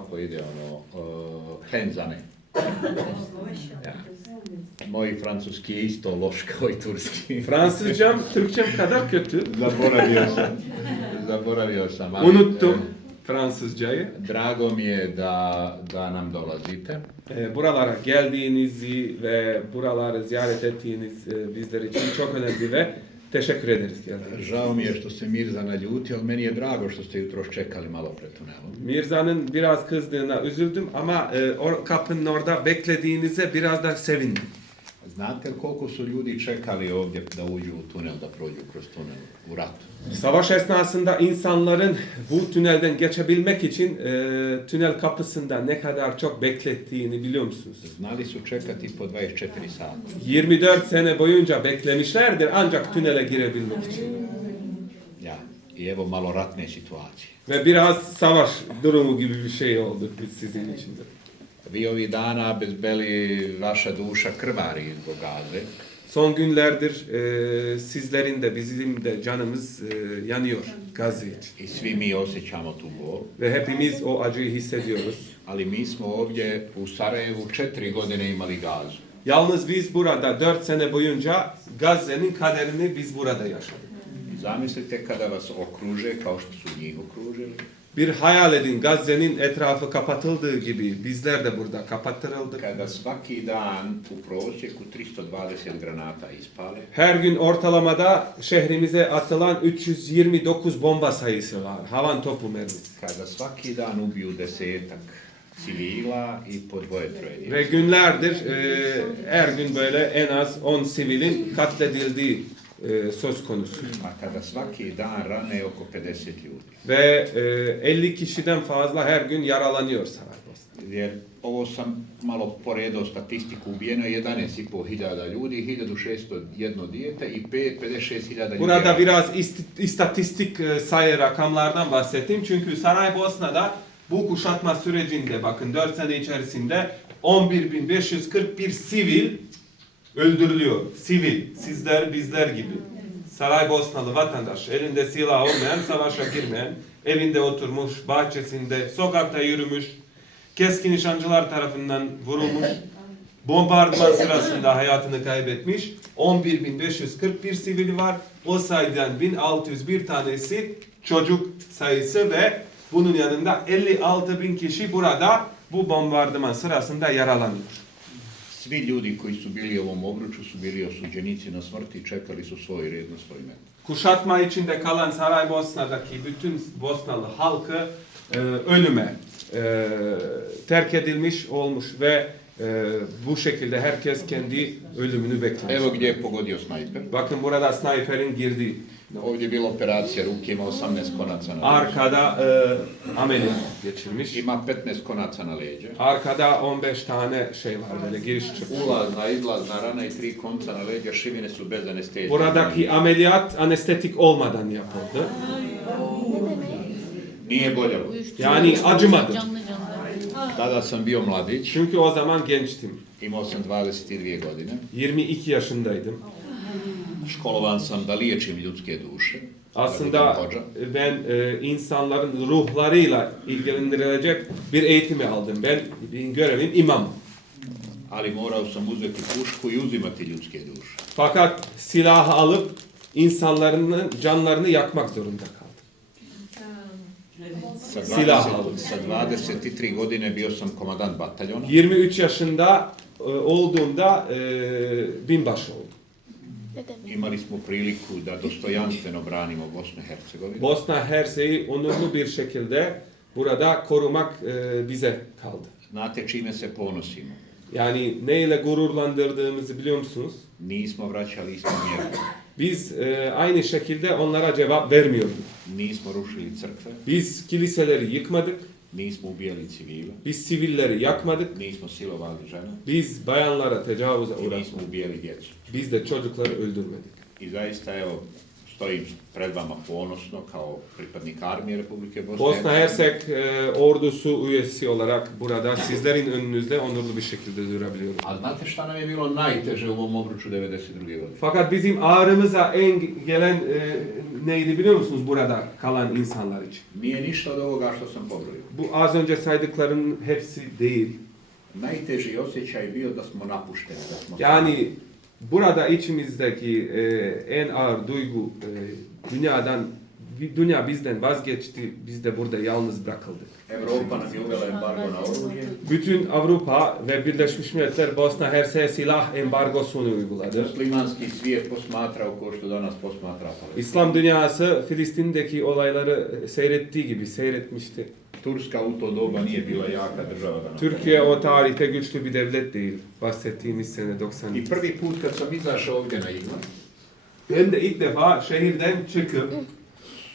kako ide ono, uh, penzane. Ja. Moj francuski je isto loš kao i turski. Fransızcam Türkçem kadar kötü. Zaboravio sam. Zaboravio sam. ali, Unuttum e, Fransızcayı. Drago mi je da, da nam dolazite. E, buralara geldiğinizi ve buraları ziyaret ettiğiniz e, bizler için çok önemli ve teşekkür ederiz geldiğiniz. Žao mi je što se Mirza naljuti, ali meni je drago što ste jutros čekali malo pred tunelom. Mirza'nın biraz kızdığına üzüldüm ama e, o kapının orada beklediğinize biraz da sevindim. Znate li koliko su ljudi čekali ovdje da uđu u tunel, da prođu kroz tunel u ratu? Savaş esnasında insanların bu tünelden geçebilmek için e, tünel kapısında ne kadar çok beklettiğini biliyor musunuz? Znali su čekati po 24 sata. 24 sene boyunca beklemişlerdir ancak tünele girebilmek için. Ja. I evo malo ratne situacije. Ve biraz savaş durumu gibi bir şey oldu sizin için de. Vi ovih dana bezbeli vaša duša krvari zbog gaze. Son günlerdir e, sizlerin de bizim de canımız e, yanıyor Gazze için. I svi mi osjećamo tu bol. Ve hepimiz o acıyı hissediyoruz. Ali mi smo ovdje u Sarajevu četiri godine imali gazu. Yalnız biz burada 4 sene boyunca Gazze'nin kaderini biz burada yaşadık. Zamislite kada vas okruže kao što su njih okružili. Bir hayal edin Gazze'nin etrafı kapatıldığı gibi bizler de burada kapattırıldık. Kada svaki dan u prosjeku 320 granata ispale. Her gün ortalamada şehrimize atılan 329 bomba sayısı var. Havan topu mermisi. Kada svaki dan ubiju desetak civila i po dvoje troje. Ve günlerdir e, her gün böyle en az 10 sivilin katledildiği e, söz konusu. A kada svaki dan rane oko 50 ljudi. Ve e, 50 kişiden fazla her gün yaralanıyor Saraybosna. Jer ovo sam malo poredao statistiku, ubijeno je 11,5 hiljada ljudi, 1600 jedno dijete i 5, 56 hiljada ljudi. Burada biraz ist- istatistik e, sayı rakamlardan bahsettim. Çünkü Saraybosna'da bu kuşatma sürecinde bakın 4 sene içerisinde 11.541 sivil öldürülüyor. Sivil, sizler bizler gibi. Saraybosnalı vatandaş, elinde silah olmayan, savaşa girmeyen, evinde oturmuş, bahçesinde, sokakta yürümüş, keskin nişancılar tarafından vurulmuş, bombardıman sırasında hayatını kaybetmiş. 11.541 sivili var. O sayıdan 1601 tanesi çocuk sayısı ve bunun yanında 56.000 kişi burada bu bombardıman sırasında yaralanıyor. Svi ljudi koji su bili u ovom obruču su bili osuđenici na smrt i čekali su svoj red na svoj met. Kuşatma içinde kalan Saraybosna'daki bütün Bosnalı halkı e, ölüme e, terk edilmiş olmuş ve e, bu şekilde herkes kendi ölümünü beklemiş. Evo gdje je pogodio snajper. Bakın burada sniperin girdiği. Ovdje je bila operacija ruke, ima 18 konaca na leđa. Arkada e, ameliyat geçirmiş. Ima 15 konaca na leđa. Arkada 15 tane şey var böyle giriş çıkış. Ulazna, izlazna rana i tri konca na leđa, šivine su bez anestezije. Buradaki ameliyat anestetik olmadan yapıldı. Nije boljelo. Yani acımadı. Tada sam bio mladić, Çünkü o zaman gençtim. imao sam 22 godine. 22 yaşındaydım. Školovan sam da liječim ljudske duše. Aslında ben e, insanların ruhlarıyla ilgilendirilecek bir eğitimi aldım. Ben görevim imam. Ali morao sam uzeti pušku i uzimati ljudske duše. Fakat silahı alıp insanların canlarını yakmak zorunda kaldım. Sa Silah 20, aldım. sa 23 godine bio sam komadant bataljona. 23 yaşında e, olduğumda e, binbaşı oldum. Imali smo priliku da dostojanstveno branimo Bosnu i Hercegovinu. Bosna Hersey'i onurlu bir şekilde burada korumak e, bize kaldı. Znate čime se ponosimo? Yani neyle gururlandırdığımızı biliyor musunuz? Nismo vraćali istu mjeru. Biz e, aynı şekilde onlara cevap vermiyorduk. Nismo rušili crkve, Biz kiliseleri yıkmadık, nismo ubijali civile, biz sivilleri yakmadık, nismo silovali žene biz bayanlara tecavüze i nismo ubijali djecu. biz de çocukları öldürmedik. I zaista evo, stojim pred vama ponosno kao pripadnik armije Republike Bosne. Bosna. Hersek e, ordusu üyesi olarak burada sizlerin önünüzde onurlu bir şekilde durabiliyorum. A znate šta nam je bilo najteže u ovom obruču 92. godine? Fakat bizim ağrımıza en gelen e, neydi biliyor musunuz burada kalan insanlar için? Nije ništa od ovoga što sam pobrojio. Bu az önce saydıklarının hepsi değil. Najteži osjećaj je bio da smo napušteni, da smo Yani burada içimizdeki e, en ağır duygu e, dünyadan dünya bizden vazgeçti. Biz de burada yalnız bırakıldık. Je uvela embargo na oružje, Bütün Avrupa ve Birleşmiş Milletler Bosna Hersek'e silah embargosunu uyguladı. muslimanski svijet posmatrao kao što danas posmatra. İslam dünyası Filistin'deki olayları seyrettiği gibi seyretmişti. Turska u to doba nije bila jaka država. Türkiye o tarihte güçlü bir devlet değil. Bahsettiğimiz sene 90. I prvi put kad sam izašao ovdje na Igman, Ben de ilk defa şehirden çıkıp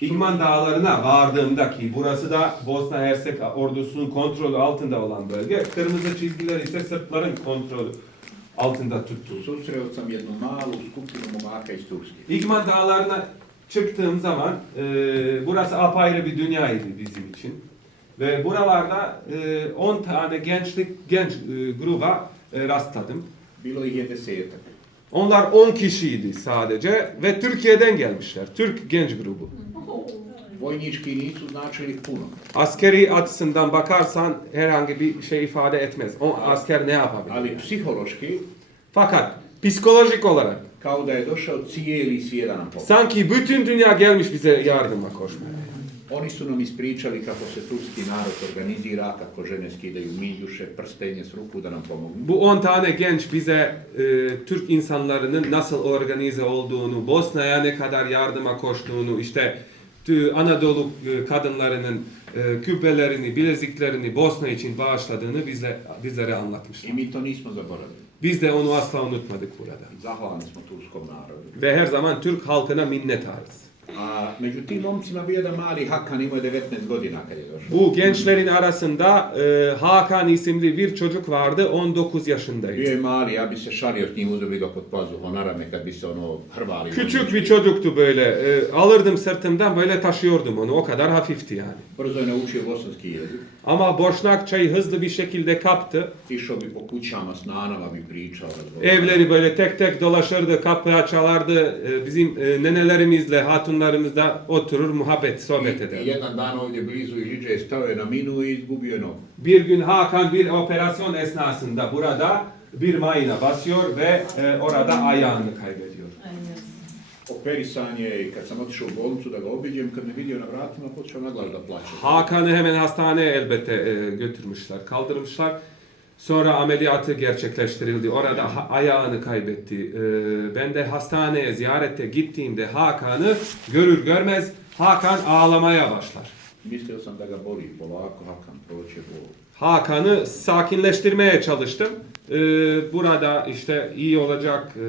İgman Dağları'na vardığımda ki burası da Bosna Hersek ordusunun kontrolü altında olan bölge. Kırmızı çizgiler ise Sırpların kontrolü altında tuttu. susreo sam jednu malu skupinu momaka iz Turske. İgman Dağları'na çıktığım zaman e, burası apayrı bir dünyaydı bizim için. Ve buralarda e, 10 tane gençlik genç e, gruba e, rastladım. Bilo ih je desetak. Onlar 10 kişiydi sadece ve Türkiye'den gelmişler. Türk genç grubu. Vojnički nisu značili puno. Askeri açısından bakarsan herhangi bir şey ifade etmez. O asker ne yapabilir? Ali psihološki, Fakat psikolojik olarak kao da je došao cijeli svijet da nam pomogne. sanki bütün dünya gelmiş bize yardıma koşmaya. Oni su nam ispričali kako se turski narod organizira, kako žene skidaju minjuše, prstenje s ruku da nam pomognu. Bu 10 tane genç bize e, Türk insanlarının nasıl organize olduğunu, Bosna'ya ne kadar yardıma koştuğunu, işte Anadolu e, kadınlarının e, küpelerini, bileziklerini Bosna için bağışladığını bize bizlere anlatmışlar. I mi to nismo zaboravili. Biz de onu asla unutmadık burada. Zahvalni smo turskom narodu. Ve her zaman Türk halkına minnetarız. A među momcima bio jedan mali Hakan, imao je 19 godina kad je došao. Bu gençlerin arasında e, Hakan isimli bir çocuk vardı, 19 Bio yaşındaydı. je mali, ja bi se šalio s njim, uzeo bi ga pod pazuhom na rame kad bi se ono hrvali. Küçük bir çocuktu böyle. E, alırdım sırtımdan böyle taşıyordum onu. O kadar hafifti yani. Brzo je naučio bosanski jezik. Ama Boşnakçayı hızlı bir şekilde kaptı. Išao bi po kućama s nanama bi pričao. Evleri böyle tek tek dolaşırdı, kapıya çalardı. E, bizim e, nenelerimizle, hatunlarımızla oturur, muhabbet, sohbet ederdi. jedan dan ovdje blizu Iliđe stao je na minu i izgubio nogu. Bir gün Hakan bir operasyon esnasında burada bir mayına basıyor ve e, orada ayağını kaybediyor. Operisan je i kad sam otišao u bolnicu da ga obiđem, kad me vidio na vratima, počeo naglas da plaće. Hakan'ı hemen hastaneye elbette e, götürmüşler, kaldırmışlar. Sonra ameliyatı gerçekleştirildi. Orada ha- ayağını kaybetti. E, ben de hastaneye ziyarete gittiğimde Hakan'ı görür görmez Hakan ağlamaya başlar. Mislio sam da ga boli polako, Hakan, proće bol. Hakan'ı sakinleştirmeye çalıştım. E, burada işte iyi olacak e,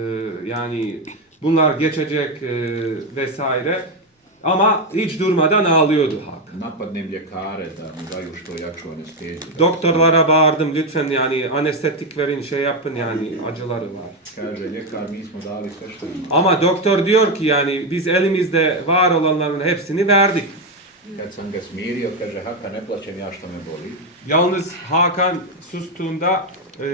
yani bunlar geçecek e, vesaire. Ama hiç durmadan ağlıyordu Hakan. Napadnem ljekare da mu daju što jaču anesteziju. Doktorlara bağırdım lütfen yani anestetik verin şey yapın yani acıları var. Kaže ljekar, mi smo dali sve što ima. Ama doktor diyor ki yani biz elimizde var olanların hepsini verdik. Kad sam ga smirio, kaže, Haka, ne plaćem ja što me boli. Yalnız Hakan sustuğunda e,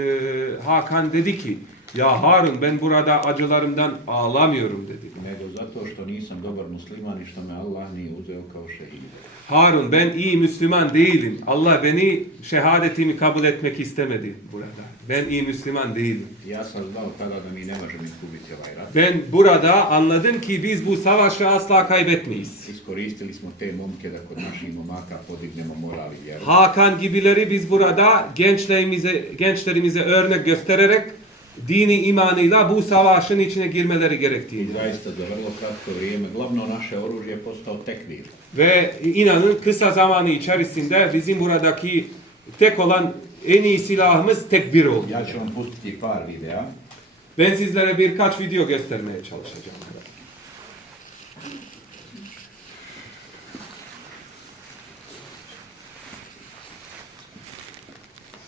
Hakan dedi ki ya Harun ben burada acılarımdan ağlamıyorum dedi. Nego zato što nisam dobar musliman i što me Allah nije uzeo kao šehid. Harun ben iyi Müslüman değilim. Allah beni şehadetimi kabul etmek istemedi burada. Ben iyi Müslüman değilim. Ja sam znao tada da mi ne možemo izgubiti ovaj rat. Ben burada anladım ki biz bu savaşı asla kaybetmeyiz. Iskoristili smo te momke da kod naših momaka podignemo moral i vjeru. Hakan gibileri biz burada gençlerimize gençlerimize örnek göstererek dini imanıyla bu savaşın içine girmeleri gerektiğini zaista za vrlo kratko vrijeme, glavno naše oružje je postao tekvir. ve inanın kısa zamanı içerisinde bizim buradaki tek olan en iyi silahımız tekbir oldu. Ja ću vam pustiti par videa. Ben sizlere birkaç video göstermeye çalışacağım.